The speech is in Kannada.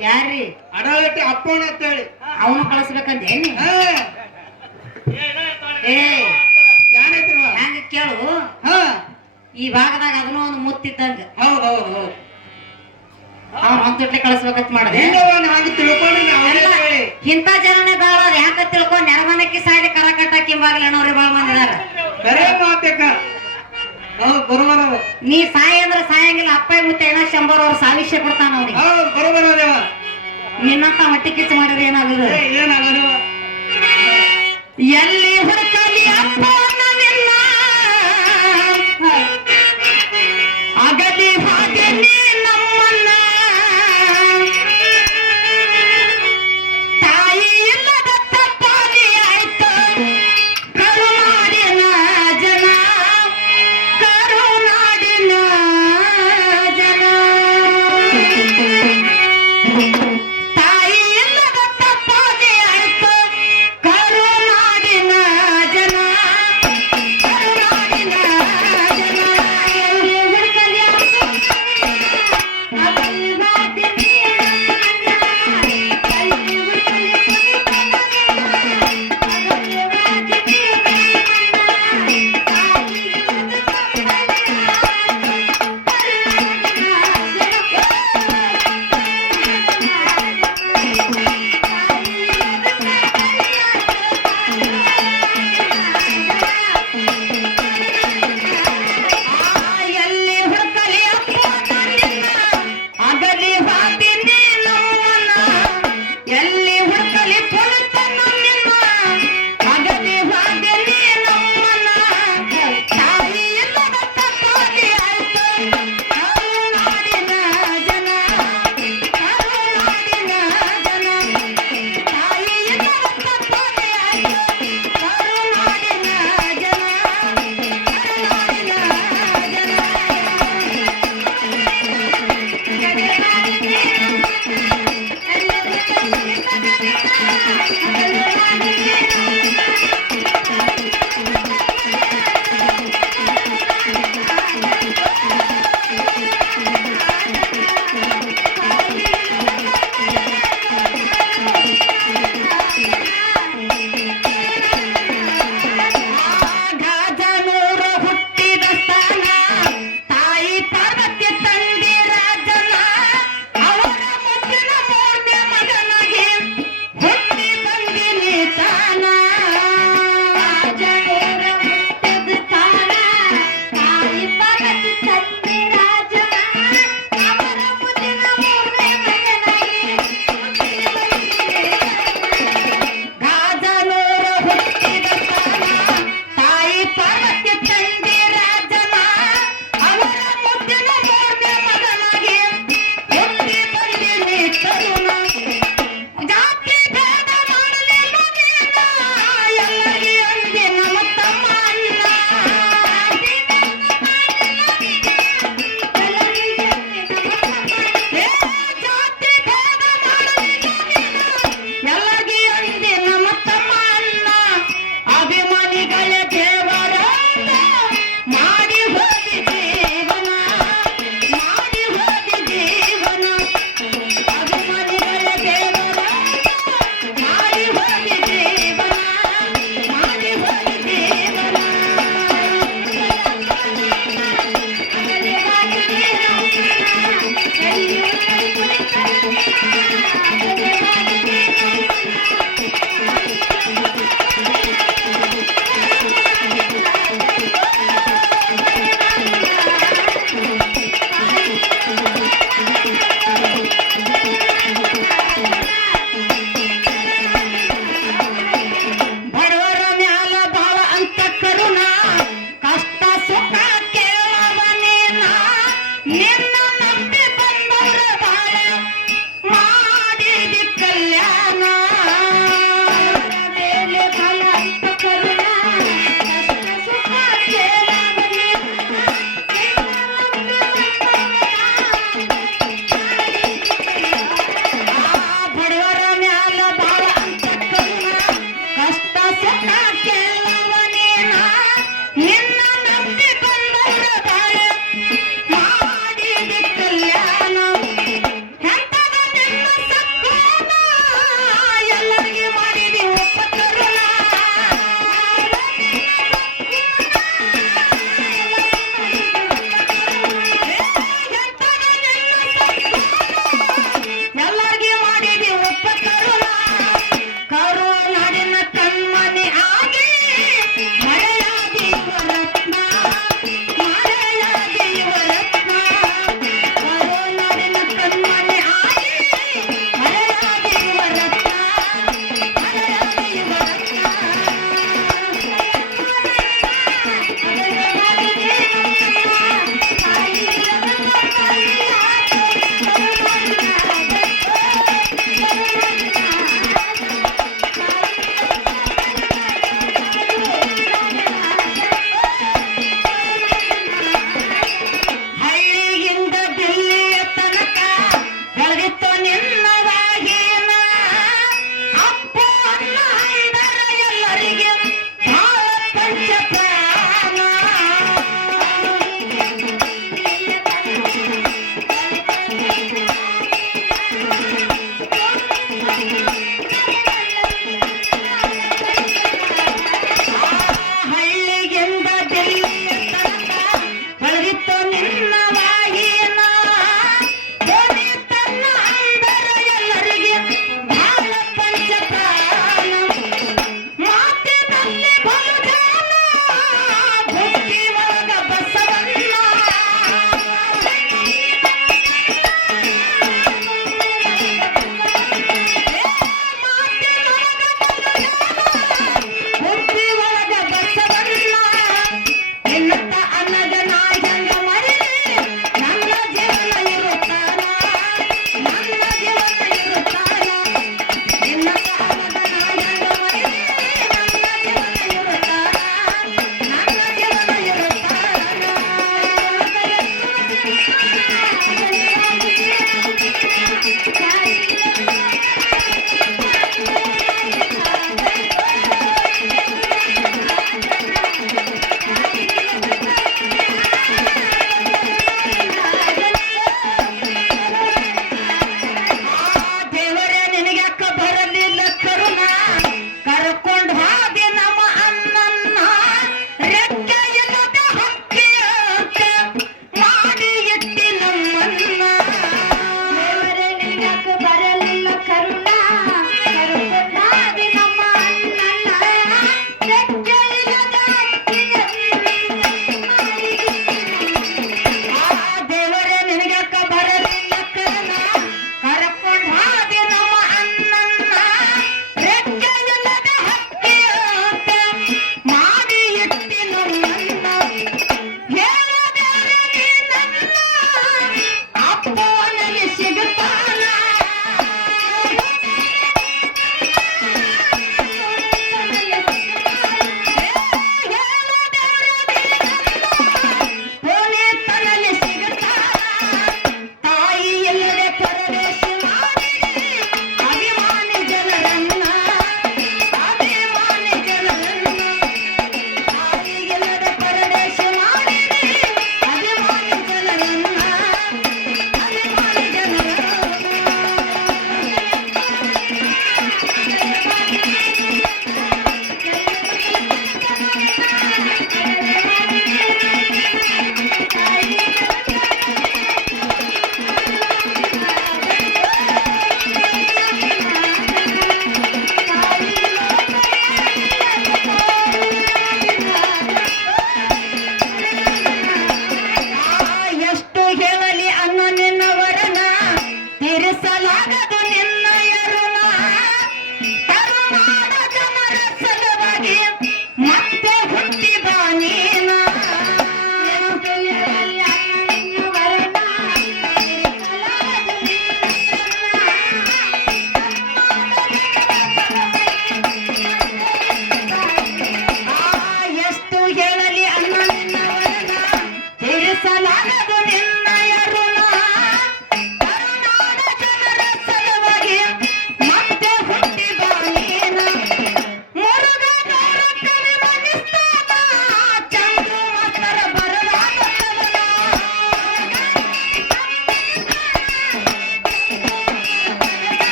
ಯಾರ್ರಿ? ಅಡಗಟ್ಟಿ ಅಂತ ಹೇಳಿ ಅವನು ಕಳಿಸ್ಬೇಕಂತ ಹೇಳಿ ಹಾ. ಏ. ಯಾನೈತಿವ ಹೆಂಗ ಕೇಳು? ಹಾ. ಈ ಭಾಗದಾಗ ಅದನ್ನೂ ಒಂದು ಮುತ್ತಿದ್ದಂಗ. ಹೌದ್ ಹೌದ್ ಅವ್ನ ಹೊಂತೊಟ್ಲೆ ಕಳಿಸ್ಬೇಕಂತ ಮಾಡಿದೆ. ನಾ ತಿಳ್ಕೊಂಡು ಇಂಥ ಜನನೇ ಬಾಳ ಅದ್ ತಿಳ್ಕೊಂಡು ನೆರವನಕ್ಕೆ ನೆರಮನಕ್ಕೆ ಸಾಯ್ಲಿ ಕರ ಕಟ್ಟಾಕಿ ಬಾಗಿಲಣ್ಣವ್ರಿ ಬಾಳ ಹೌದ್ ಬರೋಬರ. ನೀ ಸಾಯ ಅಂದ್ರೆ ಸಾಯಂಗಿಲ್ಲ ಅಪ್ಪ ಮತ್ತೆ ಏನ ಶಂಬರ್ ಅವ್ರ ಸಾಲಿಷ್ಯ ಕೊಡ್ತಾನ ಅವ್ರಿಗೆ ಹೌದ್ ಬರೋಬರ ಅದೇವ ನಿನ್ನಂತ ಮಟ್ಟಿ ಕಿಚ್ಚು ಮಾಡಿದ್ರೆ ಏನಾಗುದು? ಏ ಏನಾಗಲ್ಲ ಎಲ್ಲಿ ಹುಡುಕಲಿ ಅಪ್ಪ